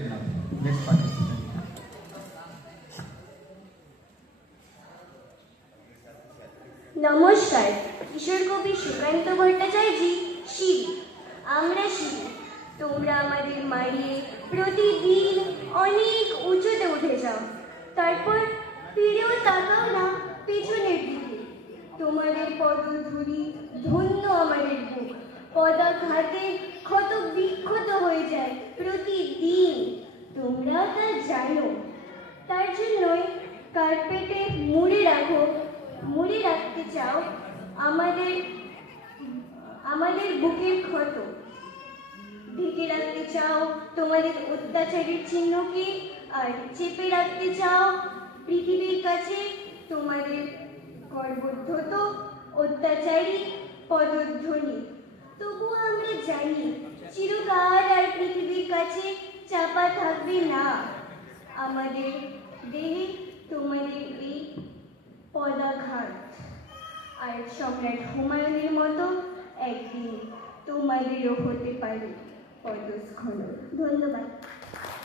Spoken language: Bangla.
Next participant. নমস্কার, কিশোর কবি সুকান্ত ভট্টাচার্যজি শিব। আমরা শিব, তোমরা আমাদের মারিয়ে প্রতিদিন অনেক উঁচুতে উঠে যাও, তারপর ফিরেও তাকাও না পেছনের দিকে। তোমাদের পদধূলি ধন্য আমাদের বুক, পদাঘাতে ক্ষত বিক্ষত হয়ে যায় প্রতিদিন। তোমরাও তা জানো, তার জন্যই কার্পেটে মুড়ে রাখতে চাও আমাদের আমাদের বুকের ক্ষত, ঢেকে রাখতে চাও তোমাদের অত্যাচারের চিহ্নকে, আর চেপে রাখতে চাও পৃথিবীর কাছে তোমাদের গর্বোদ্ধত অত্যাচারী পদধ্বনি। তবুও আমরা জানি চিরকাল আর পৃথিবীর কাছে চাপা থাকবে না আমাদের দেহে তোমাদের এই পদাঘাত। আর সম্রাট হুমায়ুনের মতো একদিন তোমাদেরও হতে পারে পদস্খলন। ধন্যবাদ।